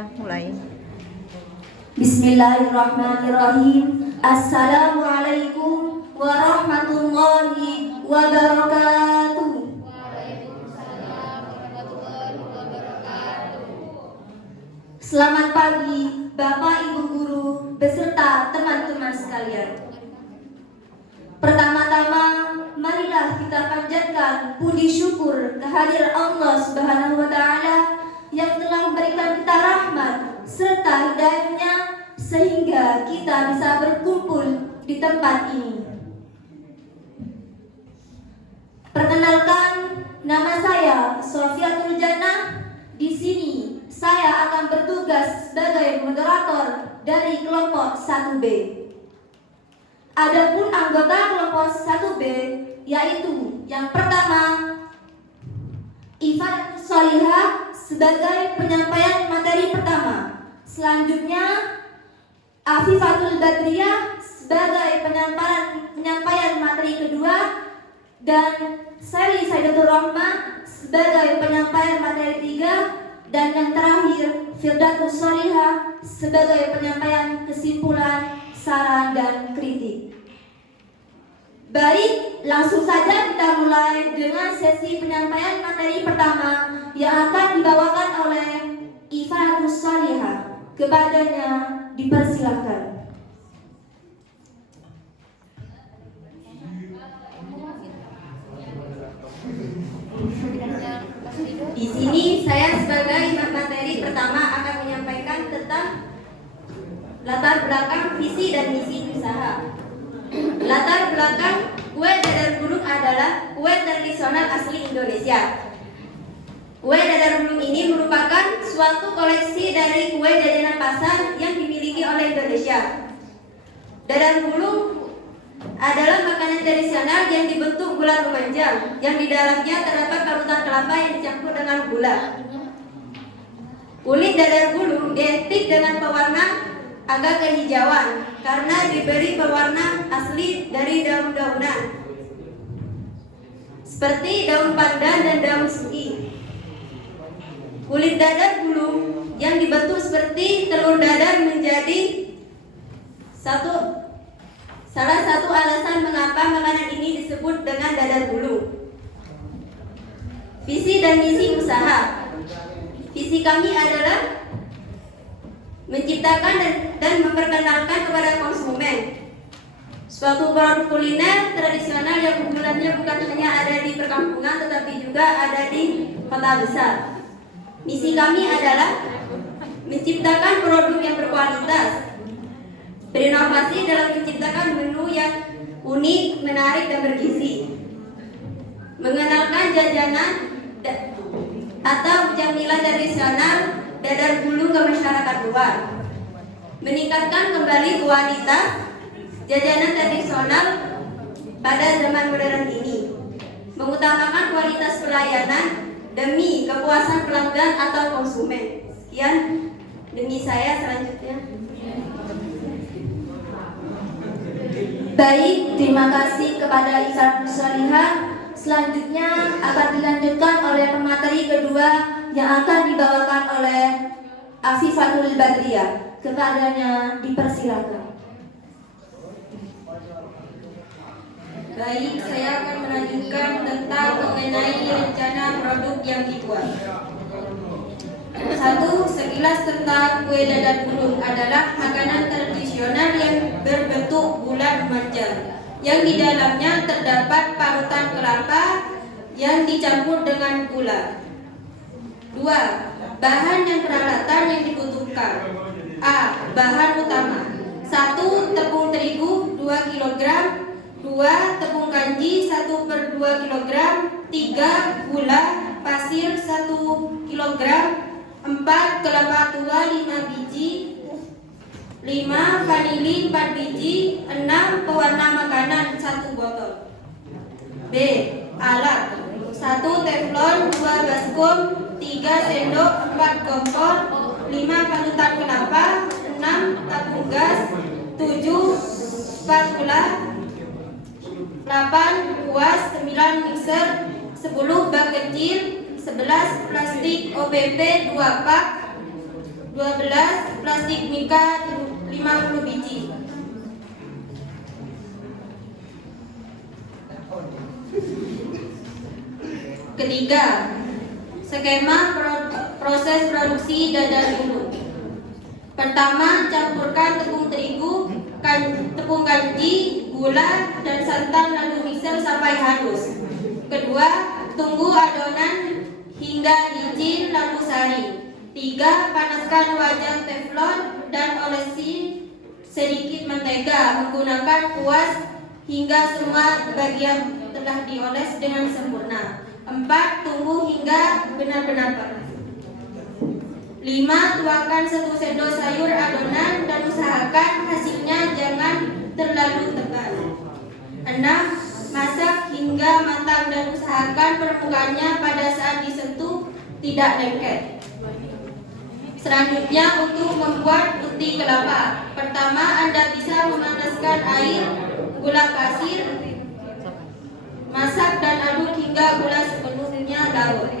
Mulai. Bismillahirrahmanirrahim. Assalamualaikum warahmatullahi wabarakatuh. Selamat pagi Bapak Ibu Guru beserta teman-teman sekalian. Pertama-tama marilah kita panjatkan puji syukur kehadirat Allah Subhanahu wa taala yang telah memberikan kita rahmat serta hidayahnya sehingga kita bisa berkumpul di tempat ini. Perkenalkan, nama saya Sofiatul Jannah. Di sini saya akan bertugas sebagai moderator dari kelompok 1B. Adapun anggota kelompok 1B yaitu yang pertama Ifat Solihah sebagai penyampaian materi pertama. Selanjutnya Afifatul Badriyah sebagai penyampaian materi kedua, dan Sari Saidatul Rahmah sebagai penyampaian materi tiga, dan yang terakhir Firdatus Solihah sebagai penyampaian kesimpulan, saran dan kritik. Baik, langsung saja kita mulai dengan sesi penyampaian materi pertama yang akan dibawakan oleh Ifatus Solihah. Kepadanya dipersilakan. Di sini saya sebagai materi pertama akan menyampaikan tentang latar belakang visi dan misi usaha. Latar belakang kue dadar gulung adalah kue tradisional asli Indonesia. Kue dadar gulung ini merupakan suatu koleksi dari kue jajanan pasar yang dimiliki oleh Indonesia. Dadar gulung adalah makanan tradisional yang dibentuk bulat memanjang, yang di dalamnya terdapat parutan kelapa yang dicampur dengan gula. Kulit dadar gulung identik dengan pewarna agak kehijauan karena diberi pewarna asli dari daun-daunan seperti daun pandan dan daun sugi. Kulit dadar gulung yang dibentuk seperti telur dadar menjadi salah satu alasan mengapa makanan ini disebut dengan dadar gulung. Visi dan misi usaha. Visi kami adalah menciptakan dan memperkenalkan kepada konsumen suatu produk kuliner tradisional yang unggulannya bukan hanya ada di perkampungan tetapi juga ada di kota besar. Misi kami adalah menciptakan produk yang berkualitas, berinovasi dalam menciptakan menu yang unik, menarik dan bergizi, mengenalkan jajanan atau camilan tradisional dadar gulung ke masyarakat luar, meningkatkan kembali kualitas jajanan tradisional pada zaman modern ini, mengutamakan kualitas pelayanan demi kepuasan pelanggan atau konsumen. Sekian demi saya. Selanjutnya. Baik, terima kasih kepada Ifatus Solihah. Selanjutnya akan dilanjutkan oleh pemateri kedua yang akan dibawakan oleh Afifatul Badriyah. Kepadanya dipersilakan. Baik, saya akan melanjutkan tentang mengenai rencana produk yang dibuat. 1. Sekilas tentang kue dadar gulung adalah makanan tradisional yang berbentuk bulat memanjang, yang di dalamnya terdapat parutan kelapa yang dicampur dengan gula. 2. Bahan dan peralatan yang dibutuhkan. A. Bahan utama. 1. Tepung terigu 2 kg. 2. Tepung kanji 1/2 kg. 3. Gula pasir 1 kg. 4. Kelapa tua 5 biji. 5. Vanili 4 biji. 6. Pewarna makanan 1 botol. B. Alat. 1. Teflon. 2 baskom. 3 sendok. 4 kompor. 5 parutan kelapa. 6 tabung gas. 7 spatula. 8 kuas. 9 mixer. 10 bak kecil. 11 plastik OPP 2 pak. 12. Plastik mika 50 biji. Ketiga, skema proses produksi dadar bulu. Pertama, campurkan tepung terigu, tepung kanji, gula, dan santan lalu mixer sampai halus. Kedua, tunggu adonan hingga licin lalu saring. 3. Panaskan wajan teflon dan olesi sedikit mentega menggunakan kuas hingga semua bagian telah dioles dengan sempurna. 4. Tunggu hingga benar-benar panas. 5. Tuangkan 1 sendok sayur adonan dan usahakan hasilnya jangan terlalu tebal. 6. Masak hingga matang dan usahakan permukaannya pada saat disentuh tidak lengket. Selanjutnya untuk membuat uti kelapa. Pertama, Anda bisa memanaskan air, gula pasir, masak dan aduk hingga gula sepenuhnya larut.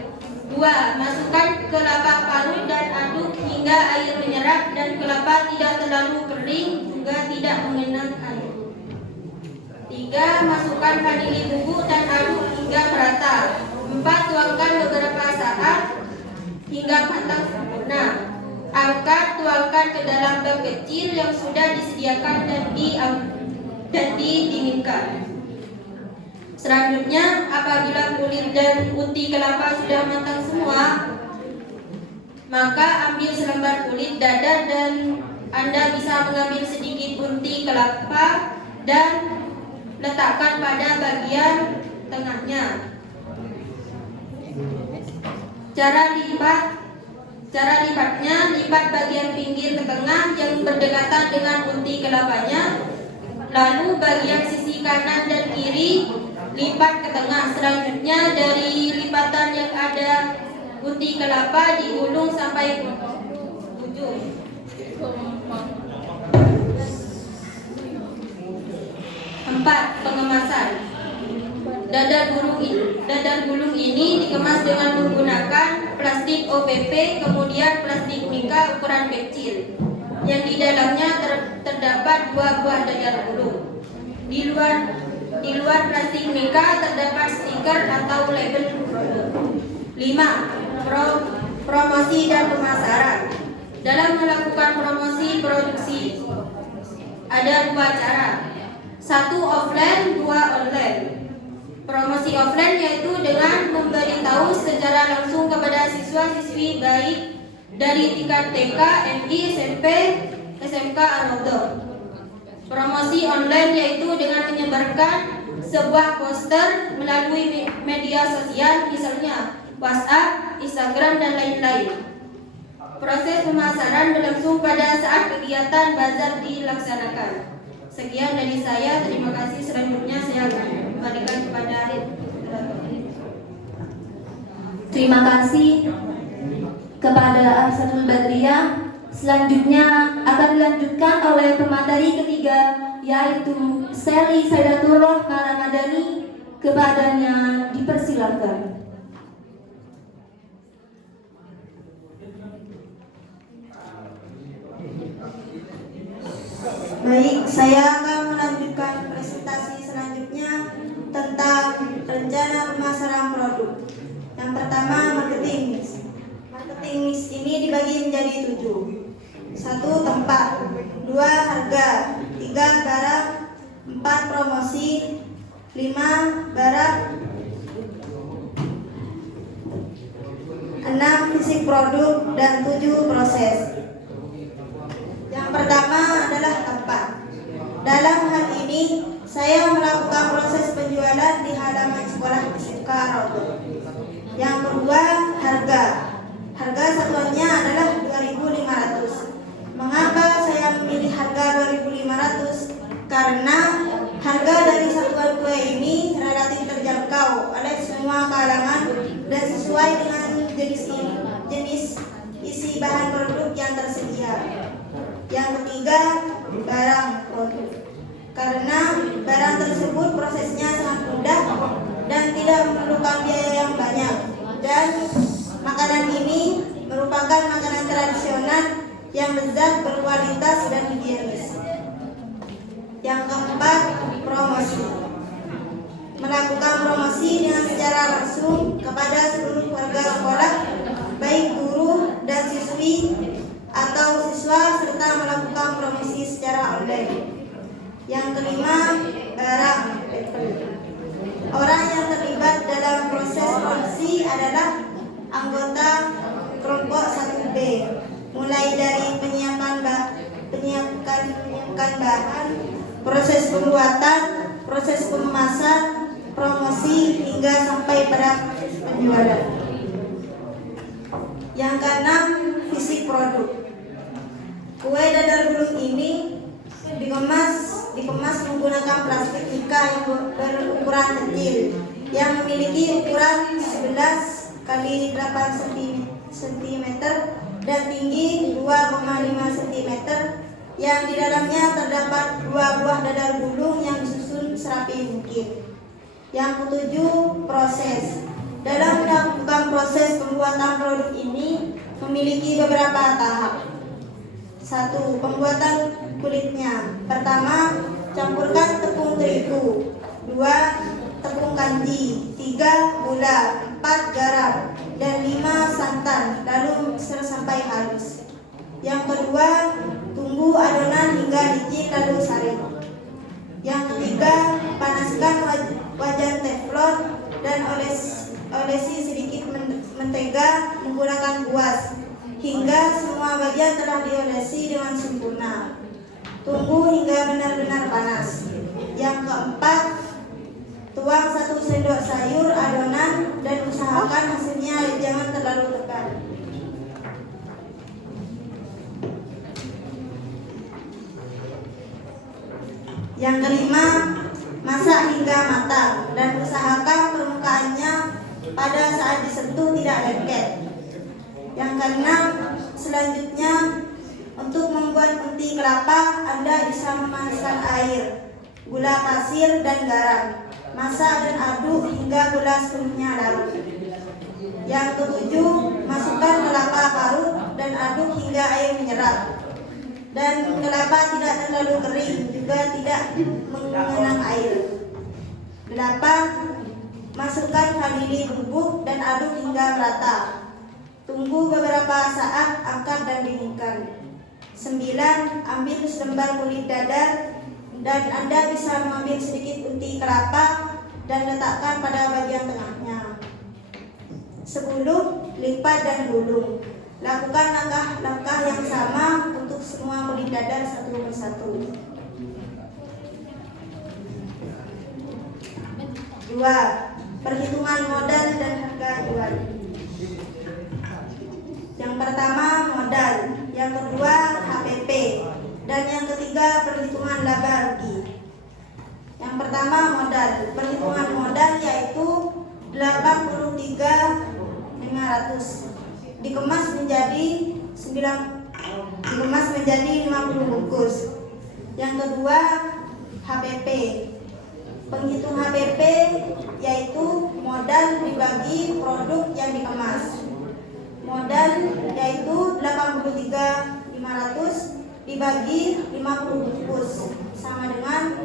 2. Masukkan kelapa parut dan aduk hingga air menyerap dan kelapa tidak terlalu kering juga tidak mengenang air. 3. Masukkan vanili bubuk dan aduk hingga merata. 4. Tuangkan beberapa saat hingga matang sempurna. Angkat, tuangkan ke dalam bak kecil yang sudah disediakan dan didinginkan. Selanjutnya, apabila kulit dan uti kelapa sudah matang semua, maka ambil selembar kulit dadar dan Anda bisa mengambil sedikit uti kelapa dan letakkan pada bagian tengahnya. Cara lipatnya, lipat bagian pinggir ke tengah yang berdekatan dengan uti kelapanya, lalu bagian sisi kanan dan kiri lipat ke tengah. Selanjutnya dari lipatan yang ada uti kelapa digulung sampai ujung. 4. Pengemasan. Dadar gulung ini dikemas dengan menggunakan plastik OPP, kemudian plastik mika ukuran kecil yang di dalamnya terdapat 2 buah dadar gulung. Di luar plastik mika terdapat stiker atau label produk. 5. Promosi dan pemasaran. Dalam melakukan promosi produksi ada 2 cara. 1. Offline, 2. online. Promosi offline yaitu dengan memberitahu secara langsung kepada siswa-siswi baik dari tingkat TK, MI, SMP, SMK, atau promosi online yaitu dengan menyebarkan sebuah poster melalui media sosial, misalnya WhatsApp, Instagram, dan lain-lain. Proses pemasaran berlangsung pada saat kegiatan bazar dilaksanakan. Sekian dari saya, terima kasih. Selanjutnya saya akan kembalikan kepada Terima kasih kepada Ahsanul Badriyah. Selanjutnya akan dilanjutkan oleh pemateri ketiga, yaitu Sally Saidatul Rohmah Ramadhani. Kepadanya dipersilakan. Baik, saya akan melanjutkan presentasi selanjutnya tentang rencana pemasaran produk. Yang pertama, marketing mix. Marketing mix ini dibagi menjadi 7. 1. Tempat, 2. Harga, 3. Barang, 4. Promosi, 5. Barang, 6. Fisik produk, dan 7. Proses. Yang pertama adalah tempat. Dalam hal ini, saya melakukan proses penjualan di halaman sekolah SMK Rodo. Yang kedua, harga. Harga satuannya adalah 2.500. Mengapa saya memilih harga 2.500? Karena harga dari satuan kue ini relatif terjangkau oleh semua kalangan dan sesuai dengan jenis isi bahan produk yang tersedia. Yang ketiga, barang produk. Karena barang tersebut prosesnya sangat mudah dan tidak memerlukan biaya yang banyak. Dan makanan ini merupakan makanan tradisional yang lezat, berkualitas, dan higienis. Yang keempat, promosi. Melakukan promosi dengan secara langsung kepada seluruh warga sekolah, baik guru dan siswi atau siswa, serta melakukan promosi secara online. Yang kelima, barang. Orang yang terlibat dalam proses promosi adalah anggota kelompok 1B, mulai dari penyiapan bahan, proses pembuatan, proses pengemasan, promosi, hingga sampai pada proses penjualan. Yang keenam, fisik produk. Kue dadar gulung ini dikemas menggunakan plastik mica yang berukuran kecil, yang memiliki ukuran 11 x 8 cm dan tinggi 2,5 cm, yang di dalamnya terdapat 2 buah dadar gulung yang disusun serapi mungkin. Yang ketujuh, proses. Dalam melakukan proses pembuatan produk ini memiliki beberapa tahap. 1. Pembuatan kulitnya. Pertama, campurkan tepung terigu. 2. Tepung kanji. 3. Gula. 4. Garam. Dan 5. Santan. Lalu mixer sampai halus. Yang kedua, tunggu adonan hingga licin lalu saring. Yang ketiga, panaskan wajan teflon dan olesi sedikit mentega menggunakan kuas hingga semua bagian telah diolesi dengan sempurna. Tunggu hingga benar-benar panas. Yang keempat, tuang 1 sendok sayur adonan dan usahakan hasilnya jangan terlalu tebal. Yang kelima, masak hingga matang dan usahakan permukaannya pada saat disentuh tidak lengket. Yang keenam, selanjutnya untuk membuat peti kelapa, Anda bisa memanaskan air, gula pasir, dan garam. Masak dan aduk hingga gula sepenuhnya larut. Yang ketujuh, masukkan kelapa parut dan aduk hingga air menyerap. Dan kelapa tidak terlalu kering, juga tidak mengenang air. 8. Masukkan vanili bubuk dan aduk hingga merata. Tunggu beberapa saat, angkat dan dinginkan. 9. Ambil selembar kulit dadar dan Anda bisa mengambil sedikit unti kelapa dan letakkan pada bagian tengahnya. 10. Lipat dan gulung. Lakukan langkah-langkah yang sama untuk semua kulit dadar satu persatu. 2. Perhitungan modal dan harga jual. Yang pertama, modal. Yang kedua, HPP. Dan yang ketiga, perhitungan laba rugi. Yang pertama, modal. Perhitungan modal yaitu 83.500. Dikemas menjadi 50 bungkus. Yang kedua, HPP. Penghitung HPP yaitu modal dibagi produk yang dikemas. Modal yaitu 83.500 dibagi 50 bungkus sama dengan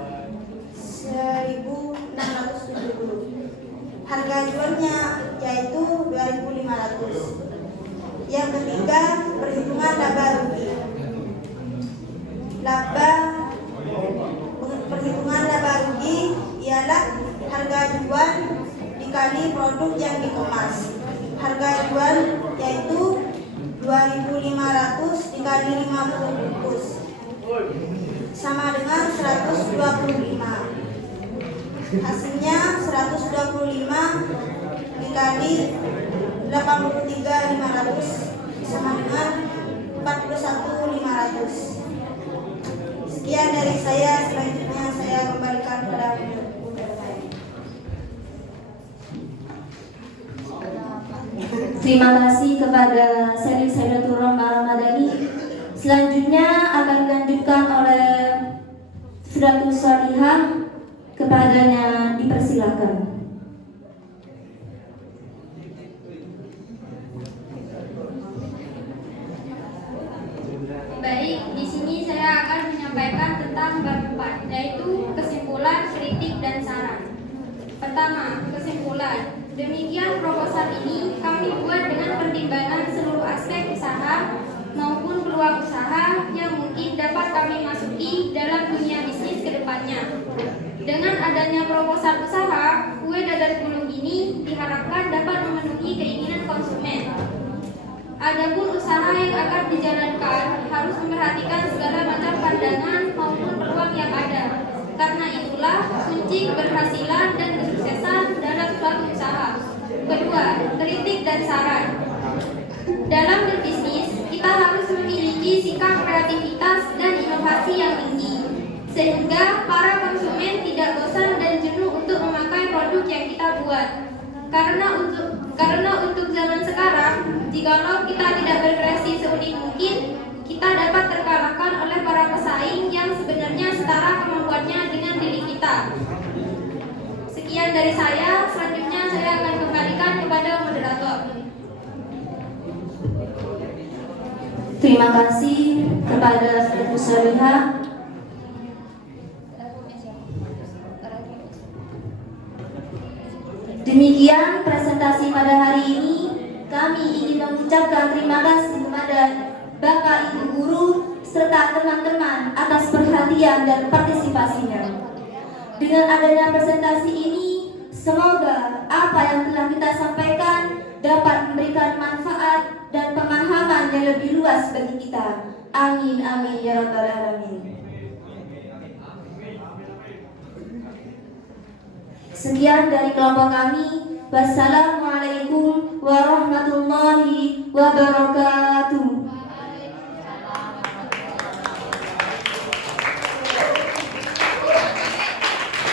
1.670. Harga jualnya yaitu 2.500. Yang ketiga, perhitungan laba rugi. Perhitungan laba rugi ialah harga jual dikali produk yang dikemas. Harga jual yaitu 2.500 dikali 50 bungkus sama dengan 125. Hasilnya 125 dikali 83.500 sama dengan 41.500. Sekian dari saya. Selanjutnya saya kembalikan kepada Terima kasih kepada Seri Saidatul Rahmah Ramadhani. Selanjutnya akan dilanjutkan oleh Suratul Salihah. Kepadanya dipersilakan. menyampaikan tentang bab 4, yaitu kesimpulan, kritik, dan saran. Pertama, kesimpulan. Demikian proposal ini kami buat dengan pertimbangan seluruh aspek usaha maupun peluang usaha yang mungkin dapat kami masuki dalam dunia bisnis ke depannya. Dengan adanya proposal usaha, kue dadar gulung ini diharapkan dapat memenuhi keinginan konsumen. Adapun usaha yang akan dijalankan harus memperhatikan segala macam pandangan maupun peluang yang ada. Karena itulah kunci keberhasilan dan kesuksesan dalam suatu usaha. Kedua, kritik dan saran. Dalam berbisnis, kita harus memiliki sikap kreativitas dan inovasi yang tinggi, sehingga para konsumen tidak bosan dan jenuh untuk memakai produk yang kita buat. Karena untuk zaman sekarang, jikalau kita tidak berkreasi seunik mungkin, kita dapat terkalahkan oleh para pesaing yang sebenarnya setara kemampuannya dengan diri kita. Sekian dari saya, selanjutnya saya akan kembalikan kepada moderator. Terima kasih kepada Ibu Salihah. Demikian presentasi pada hari ini. Kami ingin mengucapkan terima kasih kepada Bapak Ibu Guru serta teman-teman atas perhatian dan partisipasinya. Dengan adanya presentasi ini, semoga apa yang telah kita sampaikan dapat memberikan manfaat dan pemahaman yang lebih luas bagi kita. Amin amin ya rabbal alamin. Sekian dari kelompok kami. Wassalamualaikum warahmatullahi wabarakatuh.